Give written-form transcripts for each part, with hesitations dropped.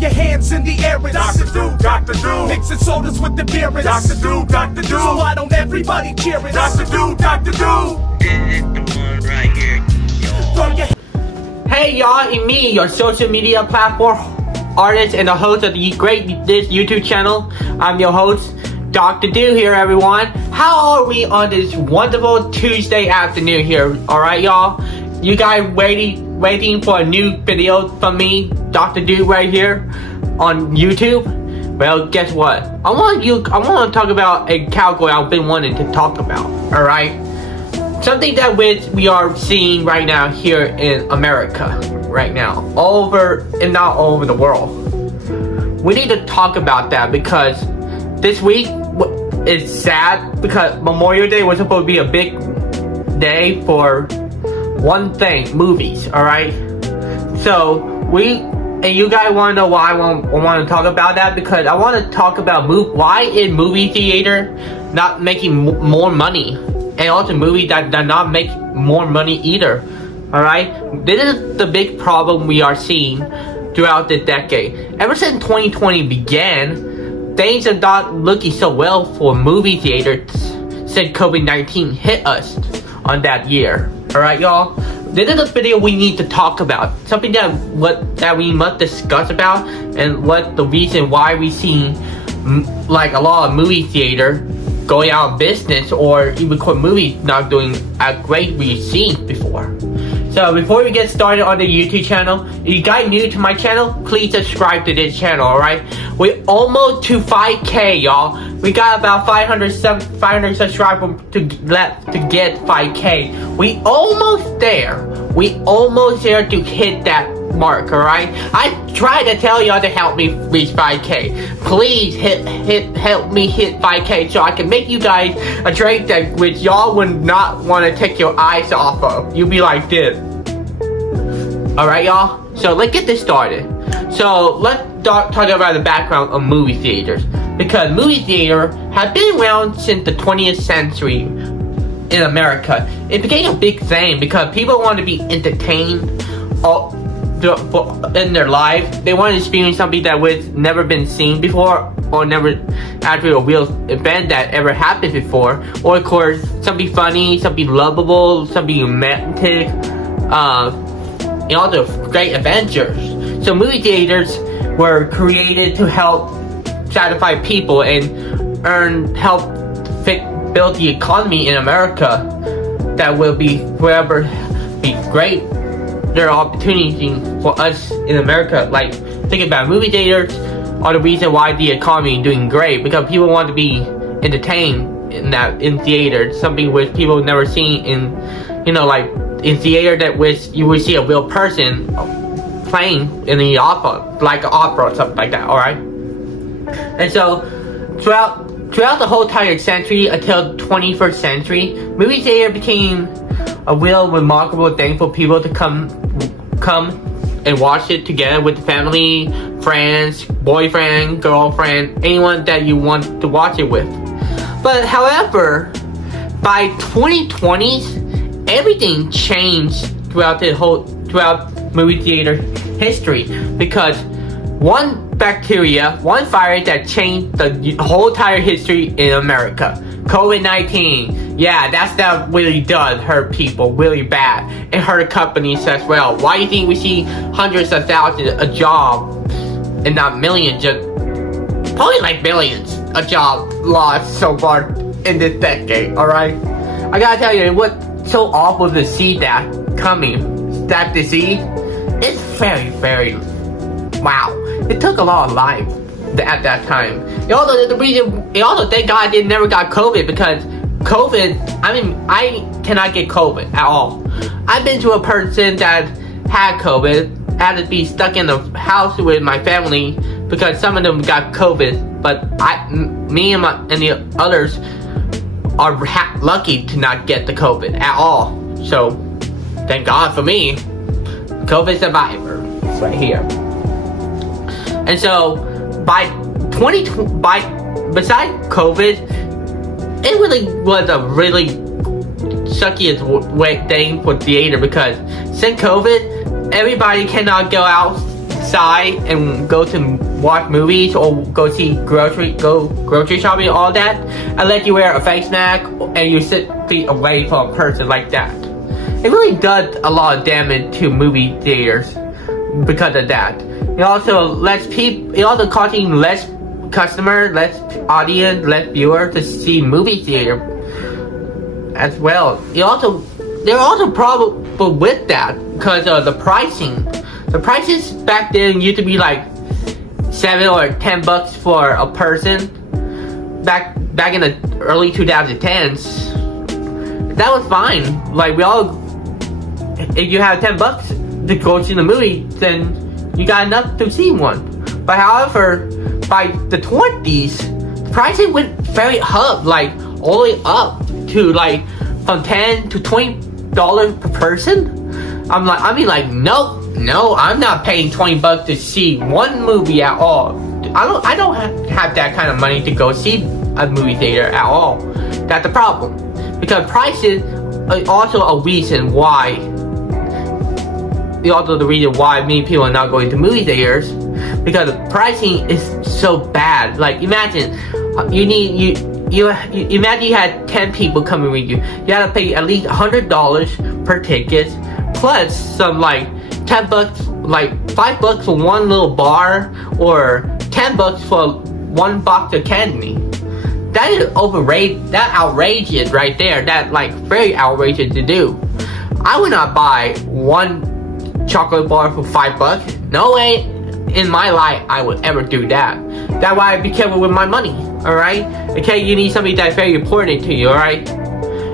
your hands in the air and Dr. Drew, Dr. Drew. mixing sodas with the beer and Dr. Drew, Dr. Drew. So why don't everybody cheer it? Dr. Drew, Dr. Drew. This is the one right here. Throw your Hey y'all, it's me, your social media platform artist and the host of this YouTube channel. I'm your host, Dr. Do here, everyone. How are we on this wonderful Tuesday afternoon here? Alright y'all, you guys waiting for a new video from me, Dr. Do right here on YouTube? Well, guess what? I want to talk about a category I've been wanting to talk about, alright? Something that we are seeing right now here in America, right now, if not all over the world. We need to talk about that because this week is sad because Memorial Day was supposed to be a big day for one thing, movies, alright? So, and you guys want to know why I want to talk about that? Because I want to talk about why is movie theater not making more money? And also movies that not make more money either. Alright? This is the big problem we are seeing throughout the decade. Ever since 2020 began, things are not looking so well for movie theaters since COVID-19 hit us on that year. Alright y'all? This is a video we need to talk about. Something that we must discuss about, and what the reason why we see like a lot of movie theater going out of business, or even core movies not doing as great we've seen before. So before we get started on the YouTube channel, if you guys new to my channel, please subscribe to this channel, alright? We're almost to 5K, y'all. We got about 500 subscribers to get 5K. We almost there. We almost there to hit that mark, alright? I try to tell y'all to help me reach 5K. Please help me hit 5K so I can make you guys a drink that which y'all would not want to take your eyes off of. You'll be like this. Alright y'all? So let's get this started. So let's talk about the background of movie theaters. Because movie theater have been around since the 20th century in America. It became a big thing because people want to be entertained in their life. They want to experience something that was never been seen before, or never actually a real event that ever happened before, or of course something funny, something lovable, something romantic, and all the great adventures. So movie theaters were created to help satisfy people and help build the economy in America. That will be forever be great. There are opportunities for us in America. Like, think about movie theaters are the reason why the economy is doing great, because people want to be entertained in theaters, something which people have never seen in, like in theater that which you would see a real person playing in the opera, like an opera or something like that. All right. And so throughout the whole entire century until 21st century, movie theater became a real remarkable thing for people to come and watch it together with family, friends, boyfriend, girlfriend, anyone that you want to watch it with. But however, by 2020s, everything changed throughout movie theater history, because one virus that changed the whole entire history in America. COVID-19, yeah, that really does hurt people really bad. It hurt companies as well. Why do you think we see hundreds of thousands a job and not millions, just probably like billions a job lost so far in this decade, alright? I gotta tell you, what's so awful to see that coming, that disease, it's very, very, wow. It took a lot of lives at that time. And also thank God I never got COVID, because COVID, I mean, I cannot get COVID at all. I've been to a person that had COVID, had to be stuck in the house with my family because some of them got COVID, but me and the others are lucky to not get the COVID at all. So thank God for me, COVID survivor, it's right here. And so besides COVID, it really was a really suckiest thing for theater, because since COVID, everybody cannot go out inside and go to watch movies or go grocery shopping, all that, and let you wear a face mask and you sit feet away from a person like that. It really does a lot of damage to movie theaters because of that. It also costing less customer, less audience, less viewer to see movie theater as well. There are also problems with that because of the pricing. The prices back then used to be like $7 or $10 for a person. Back in the early 2010s, that was fine. Like if you have $10 to go see the movie, then you got enough to see one. But however, by the 20s, the prices went very up, like all the way up to like from $10 to $20 per person. No, I'm not paying $20 to see one movie at all. I don't have that kind of money to go see a movie theater at all. That's the problem. Because prices are also a reason why. Also the reason why many people are not going to movie theaters, because the pricing is so bad. Like imagine imagine you had 10 people coming with you. You had to pay at least $100 per ticket, plus some like $10, like $5 for one little bar, or $10 for one box of candy. That is overrated. That outrageous right there. That like very outrageous to do. I would not buy one chocolate bar for $5. No way in my life I would ever do that. That's why I be careful with my money. Alright? Okay, you need something that's very important to you, alright?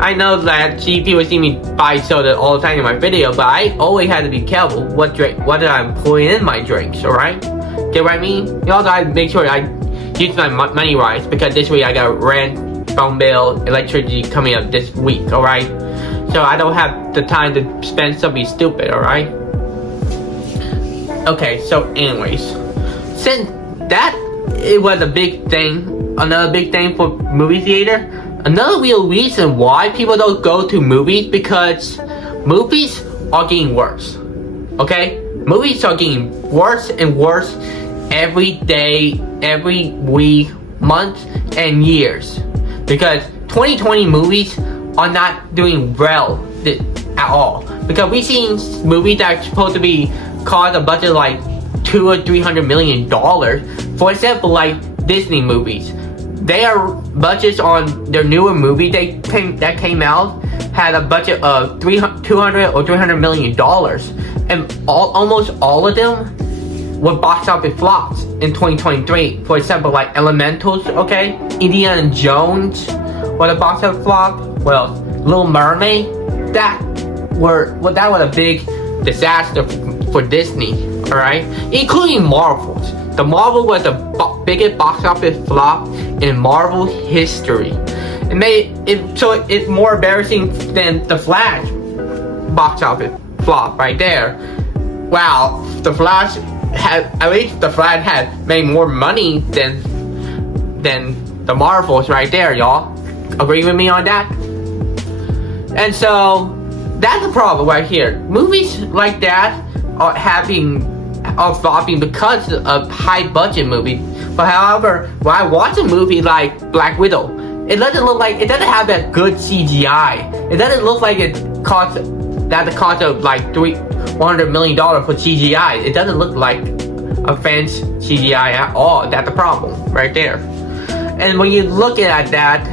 I know that people see me buy soda all the time in my video, but I always have to be careful what I'm pouring in my drinks, alright? Get what I mean? You also have to make sure I use my money right, because this week I got rent, phone bill, electricity coming up this week, alright? So I don't have the time to spend something stupid, alright? Okay, so anyways, since that it was a big thing, another big thing for movie theater, another real reason why people don't go to movies, because movies are getting worse. Okay? Movies are getting worse and worse every day, every week, month, and years. Because 2020 movies are not doing well at all. Because we've seen movies that are supposed to be cost a budget like $200 or $300 million. For example, like Disney movies. Their budgets on their newer movie that came out had a budget of $200 or $300 million, and almost all of them were box office flops in 2023. For example, like Elementals, okay, Indiana Jones was a box office flop. Well, Little Mermaid, that was a big disaster for Disney, all right, including Marvels. The Marvel was the biggest box office flop in Marvel history. It made it so it's more embarrassing than the Flash box office flop right there. Wow, the Flash had made more money than the Marvels right there, y'all. Agree with me on that? And so that's the problem right here. Movies like that are flopping because of high budget movies. But however, when I watch a movie like Black Widow, it doesn't have that good CGI. It doesn't look like the cost of like $100 million for CGI. It doesn't look like a fancy CGI at all. That's the problem right there. And when you look at that,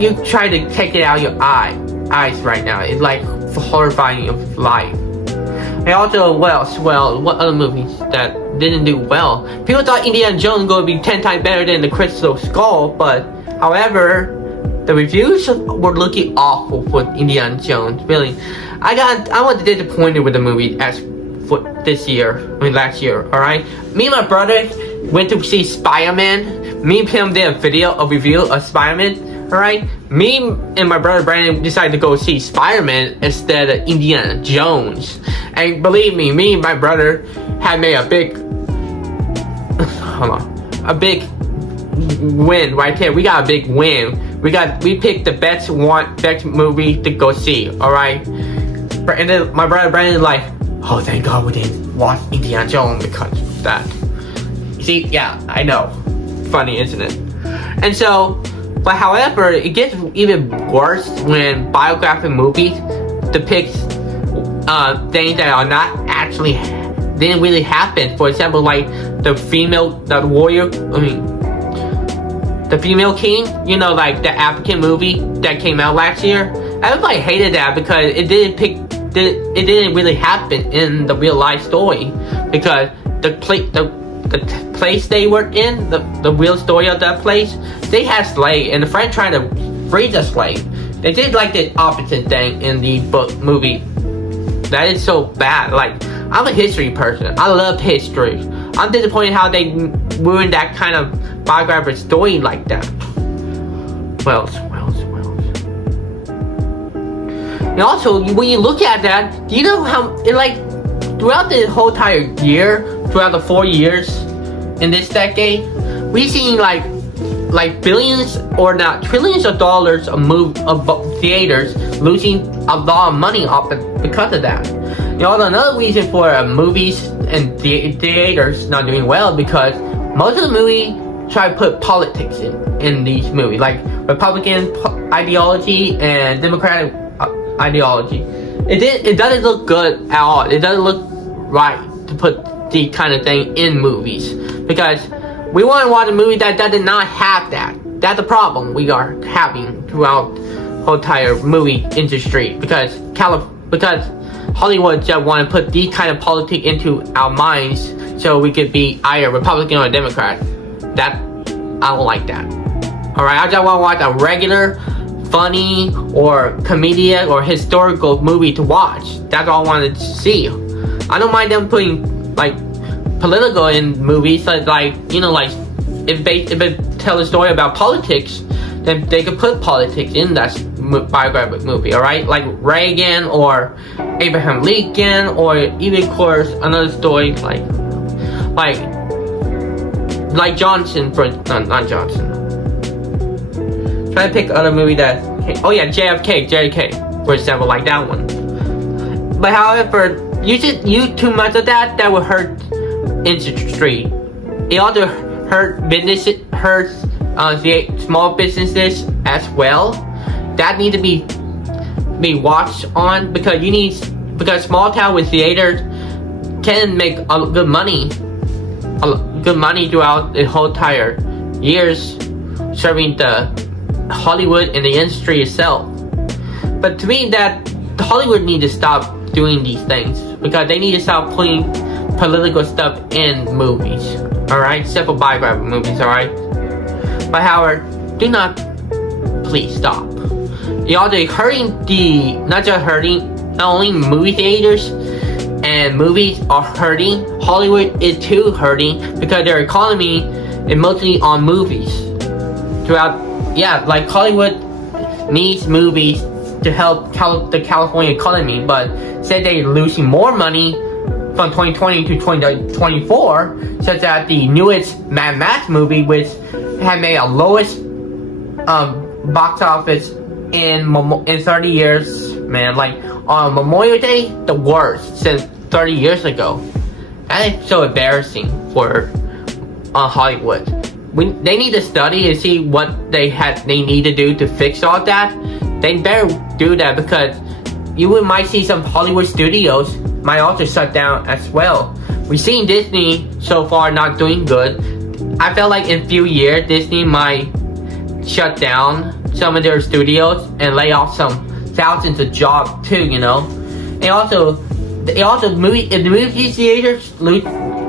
you try to take it out of your eyes right now. It's like horrifying of life. And also, what other movies that didn't do well? People thought Indiana Jones was going to be 10 times better than the Crystal Skull, but however, the reviews were looking awful for Indiana Jones. Really, I was disappointed with the movie last year. All right, me and my brother went to see Spider-Man. Me and him did a review of Spider-Man. Alright, me and my brother Brandon decided to go see Spider-Man instead of Indiana Jones. And believe me and my brother had made a big win right here. We got a big win. We picked the best movie to go see. Alright, and then my brother Brandon like, Oh, thank God we didn't watch Indiana Jones because of that. See, yeah, I know. Funny, isn't it? And so, but however, it gets even worse when biographic movies depict things that are not actually didn't really happen. For example, like the female king, you know, like the African movie that came out last year. Everybody hated that because it didn't really happen in the real life story, because the place they were in, the real story of that place, they had slaves and the French tried to free the slave. They did like the opposite thing in the movie. That is so bad. Like, I'm a history person. I love history. I'm disappointed how they ruined that kind of biographic story like that. Wells. And also, when you look at that, do you know how, throughout the whole entire year, throughout the 4 years in this decade, we've seen like billions or not trillions of dollars of theaters losing a lot of money off because of that. You know, another reason for movies and theaters not doing well, because most of the movies try to put politics in these movies, like Republican ideology and Democratic ideology. It doesn't look good at all. It doesn't look right to put the kind of thing in movies, because we want to watch a movie that does not have that. That's the problem we are having throughout the whole entire movie industry, because Hollywood just want to put these kind of politics into our minds so we could be either Republican or Democrat. That, I don't like that. Alright, I just want to watch a regular, funny, or comedian or historical movie to watch. That's all I wanted to see. I don't mind them putting like political in movies, like you know, like if it tell a story about politics, then they could put politics in that biographic movie. Alright, like Reagan or Abraham Lincoln, or even of course another story like Johnson, not Johnson. Trying to pick other movie that, oh yeah, JFK, for example, like that one. But however, use too much of that will hurt industry. It also hurts the small businesses as well. That need to be watched on, because small town with theaters can make good money throughout the whole entire years, serving the Hollywood and the industry itself. But to me, that Hollywood need to stop doing these things, because they need to stop putting political stuff in movies. Alright, except for biographic movies. Alright, but however, do not, please stop. You're also hurting not only movie theaters and movies are hurting, Hollywood is too hurting, because their economy is mostly on movies. Like Hollywood needs movies to help the California economy, but said they're losing more money from 2020 to 2024, such that the newest Mad Max movie, which had made a lowest box office in 30 years, man, like on Memorial Day, the worst since 30 years ago. That is so embarrassing for Hollywood. They need to study and see what they need to do to fix all that. They better do that, because you might see some Hollywood studios might also shut down as well. We've seen Disney so far not doing good. I felt like in a few years Disney might shut down some of their studios and lay off some thousands of jobs too, you know. And also if the movie theaters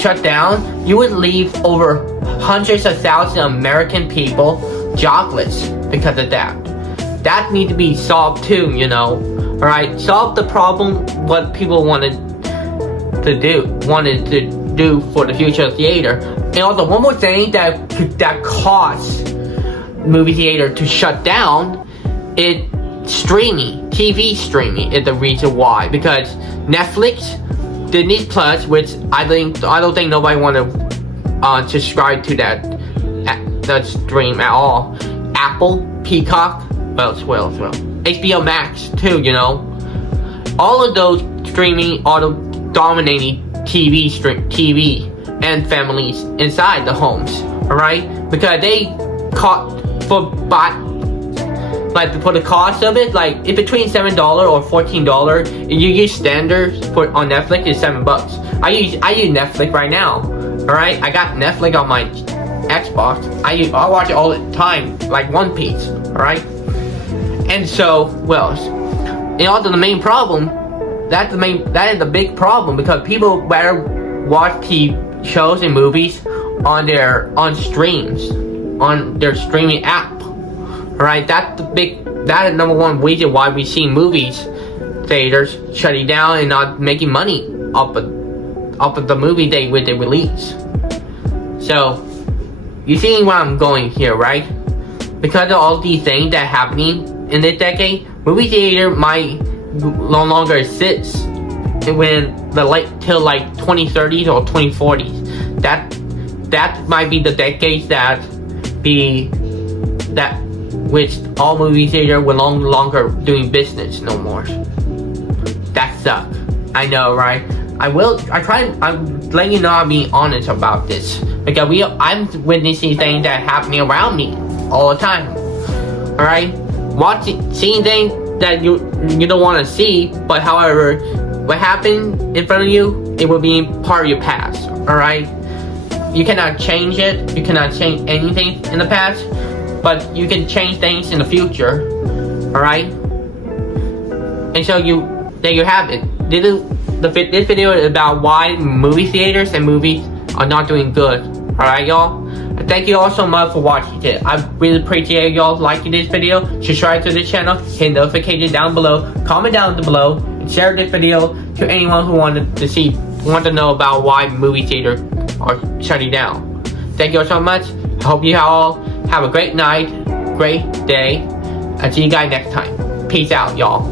shut down, you would leave over hundreds of thousands of American people jobless because of that. That needs to be solved too, you know. Alright, solve the problem what people wanted to do for the future of theater. And also one more thing that caused movie theater to shut down is streaming. TV streaming is the reason why, because Netflix, Disney Plus, which I don't think nobody want to subscribe to that stream at all. Apple, Peacock, well, HBO Max too, you know. All of those streaming dominating TV and families inside the homes. Alright? Because they for the cost of it, like if between $7 or $14, you use standard on Netflix is $7. I use Netflix right now. Alright? I got Netflix on my Xbox. I watch it all the time, like One Piece. Alright? And so, well, and also the main problem, that is the big problem, because people better watch TV shows and movies on their streaming app. Alright, that's that is number one reason why we see movies theaters shutting down and not making money off of the movie date when they release. So you see where I'm going here, right? Because of all these things that are happening in this decade, movie theater might no longer exist when till like 2030s or 2040s. That might be the decades which all movie theater will no longer doing business no more. That sucks. I know, right? I'm letting you know I'm being honest about this, because I'm witnessing things that are happening around me all the time. Alright? Seeing things that you don't want to see, but however, what happened in front of you, it will be part of your past. Alright? You cannot change it. You cannot change anything in the past, but you can change things in the future. Alright? And so there you have it. This video is about why movie theaters and movies are not doing good. Alright, y'all? Thank you all so much for watching it. I really appreciate y'all liking this video. Subscribe to the channel, hit notifications down below, comment down below, and share this video to anyone who want to know about why movie theaters are shutting down. Thank you all so much. I hope you all have a great night, great day. I'll see you guys next time. Peace out, y'all.